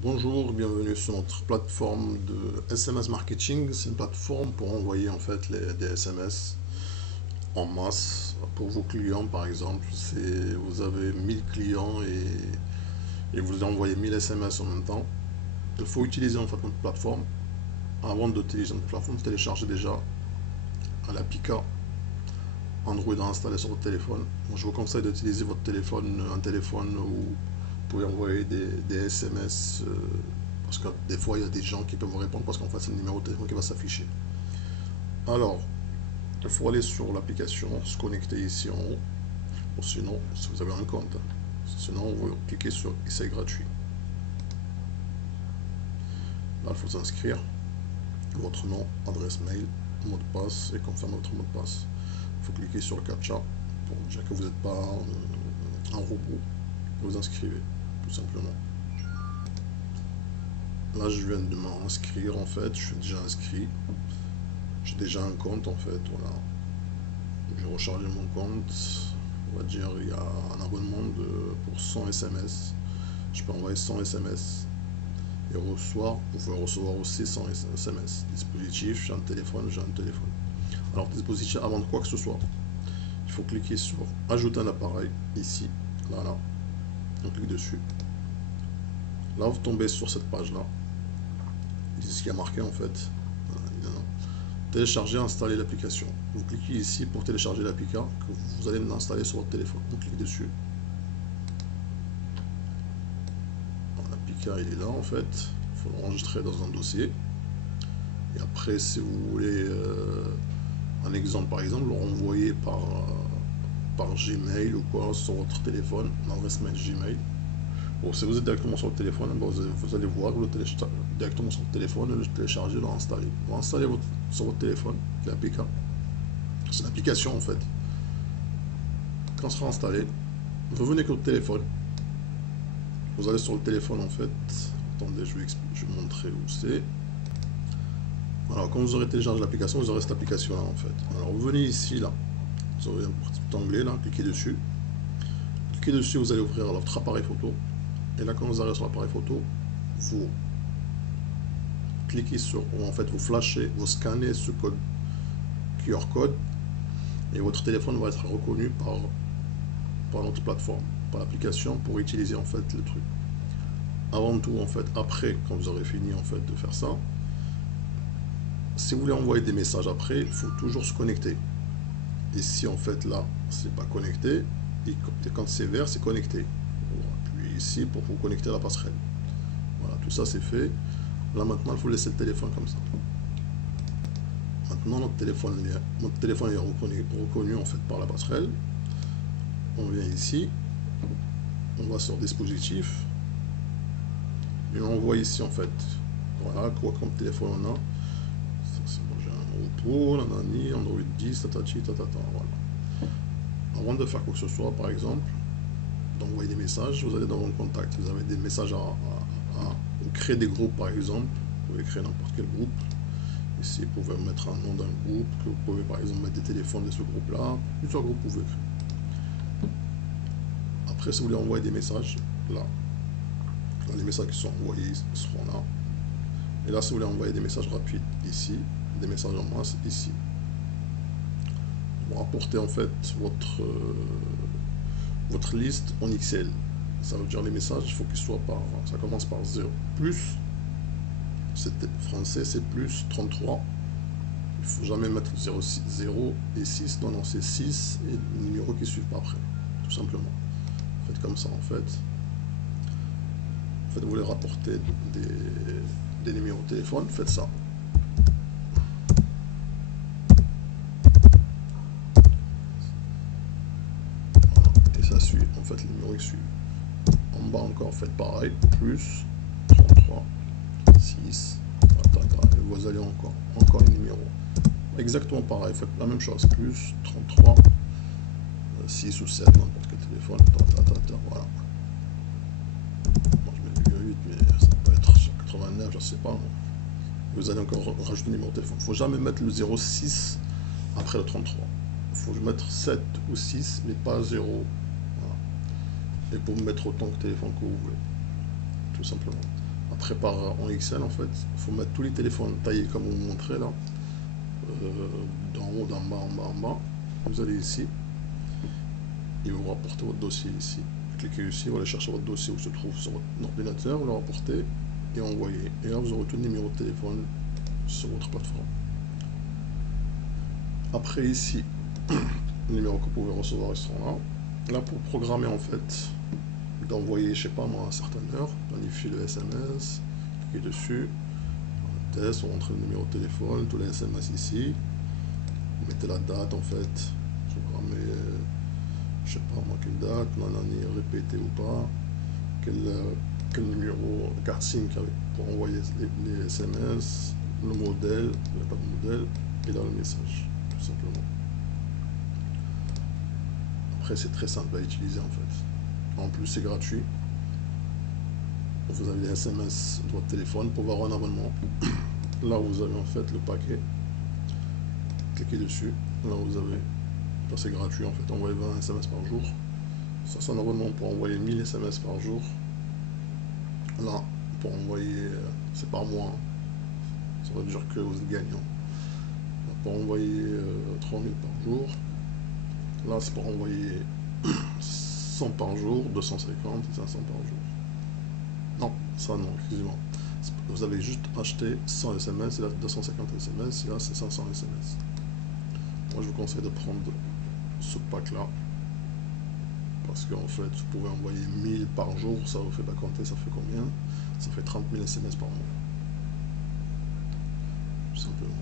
Bonjour, bienvenue sur notre plateforme de SMS marketing. C'est une plateforme pour envoyer en fait des SMS en masse pour vos clients par exemple. Vous avez 1000 clients et vous envoyez 1000 SMS en même temps. Il faut utiliser en fait notre plateforme. Avant d'utiliser notre plateforme, téléchargez déjà l'APK Android installé sur votre téléphone. Moi, je vous conseille d'utiliser votre téléphone, un téléphone où vous pouvez envoyer des SMS. Parce que des fois, il y a des gens qui peuvent vous répondre parce qu'en fait, c'est le numéro de téléphone qui va s'afficher. Alors, il faut aller sur l'application, se connecter ici en haut. Ou sinon, si vous avez un compte. Sinon, vous cliquez sur Essai gratuit. Là, il faut s'inscrire. Votre nom, adresse mail, mot de passe et confirmer votre mot de passe. Il faut cliquer sur le CAPTCHA pour dire que vous n'êtes pas un robot. Vous inscrivez, tout simplement. Là, je viens de m'inscrire en fait. Je suis déjà inscrit. J'ai déjà un compte en fait. Voilà. J'ai rechargé mon compte. On va dire il y a un abonnement pour 100 SMS. Je peux envoyer 100 SMS. Et au soir, vous pouvez recevoir aussi 100 SMS. Dispositif, j'ai un téléphone. Alors, dispositif, avant de quoi que ce soit, il faut cliquer sur Ajouter un appareil, ici, là. On clique dessus. Là, vous tombez sur cette page-là. C'est ce qui a marqué en fait. Télécharger, installer l'application. Vous cliquez ici pour télécharger l'application que vous allez l'installer sur votre téléphone. On clique dessus. L'application il est là en fait. Il faut l'enregistrer dans un dossier. Et après, si vous voulez un exemple, par exemple, le renvoyer par Gmail ou quoi sur votre téléphone, l'adresse mail Gmail. Bon, si vous êtes directement sur le téléphone, vous allez voir directement sur le téléphone, le télécharger, l'installer. Vous installez sur votre téléphone l'APK. C'est une application en fait. Quand ce sera installé, vous venez avec votre téléphone. Vous allez sur le téléphone en fait. Attendez, je vais vous montrer où c'est. Alors, quand vous aurez téléchargé l'application, vous aurez cette application là en fait. Alors, vous venez ici là. Vous aurez un petit onglet là, cliquez dessus. Cliquez dessus, vous allez ouvrir votre appareil photo. Et là, quand vous arrivez sur l'appareil photo, vous cliquez sur, ou en fait, vous flashez, vous scannez ce code QR code, et votre téléphone va être reconnu par notre plateforme, par l'application, pour utiliser en fait le truc. Avant tout, en fait, après, quand vous aurez fini en fait de faire ça, si vous voulez envoyer des messages après, il faut toujours se connecter. Et si en fait là, c'est pas connecté, et quand c'est vert, c'est connecté. Ici pour vous connecter à la passerelle. Voilà, tout ça c'est fait. Là maintenant, il faut laisser le téléphone comme ça. Maintenant, notre téléphone est reconnu en fait par la passerelle. On vient ici, on va sur dispositif et on voit ici en fait. Voilà quoi comme téléphone on a. J'ai un Oppo, nanani, Android 10, tatati, tatata. Voilà. Avant de faire quoi que ce soit, par exemple, d'envoyer des messages, vous allez dans vos contacts, vous avez des messages vous créez des groupes par exemple, vous pouvez créer n'importe quel groupe. Ici, vous pouvez mettre un nom d'un groupe, que vous pouvez par exemple mettre des téléphones de ce groupe-là, plusieurs groupes vous pouvez créer. Après, si vous voulez envoyer des messages, là, les messages qui sont envoyés seront là. Et là, si vous voulez envoyer des messages rapides, ici, des messages en masse, ici. Vous rapportez en fait votre liste en Excel. Ça veut dire les messages, il faut qu'ils soient ça commence par 0 plus, c'est français, c'est plus 33. Il ne faut jamais mettre 0 et 6, non, c'est 6 et le numéro qui suit après, tout simplement. Faites comme ça en fait. En fait, vous voulez rapporter des numéros de téléphone, faites ça. Voilà. Et ça suit, en fait, le numéro qui suit. En bas encore, faites pareil, plus 33, 6, et vous allez encore les numéros. Exactement pareil, faites la même chose, plus 33, 6 ou 7, n'importe quel téléphone, voilà. Bon, je mets 8, mais ça peut être 89, je sais pas. Vous allez encore rajouter le numéro de téléphone. Il ne faut jamais mettre le 06 après le 33. Il faut mettre 7 ou 6, mais pas 0. Voilà. Et pour mettre autant de téléphone que vous voulez. Tout simplement. Après, en Excel, en fait, il faut mettre tous les téléphones taillés comme on vous montrait là, d'en haut, d'en bas, en bas, en bas. Vous allez ici, il va vous rapporter votre dossier ici. Cliquez ici, vous allez chercher votre dossier où se trouve sur votre ordinateur, vous le rapportez et envoyez. Et là, vous aurez tout le numéro de téléphone sur votre plateforme. Après ici, le numéro que vous pouvez recevoir, ils sont là. Là, pour programmer en fait, d'envoyer, je sais pas moi, à certaines heures, planifier le SMS, cliquez dessus, test, on rentre le numéro de téléphone, tous les SMS ici, vous mettez la date en fait, programmer, je sais pas moi, quelle date, nanani, répété ou pas, quel numéro, carte SIM pour envoyer les SMS, le modèle, il n'y a pas de modèle, et là le message, tout simplement. Après, c'est très simple à utiliser en fait. En plus, c'est gratuit. Vous avez des SMS de votre téléphone pour avoir un abonnement. Là, vous avez en fait le paquet. Cliquez dessus. Là, vous avez. Là, c'est gratuit en fait. Envoyez 20 SMS par jour. Ça, c'est un abonnement pour envoyer 1000 SMS par jour. Là, pour envoyer. C'est par mois. Ça veut dire que vous êtes gagnant. Pour envoyer 3000 par jour. Là, c'est pour envoyer 100 par jour, 250 et 500 par jour. Non, ça non, excusez-moi. Vous avez juste acheté 100 SMS, et là 250 SMS, et là c'est 500 SMS. Moi, je vous conseille de prendre ce pack-là. Parce qu'en fait, vous pouvez envoyer 1000 par jour, ça vous fait pas compter, ça fait combien? Ça fait 30 000 SMS par mois. Tout simplement.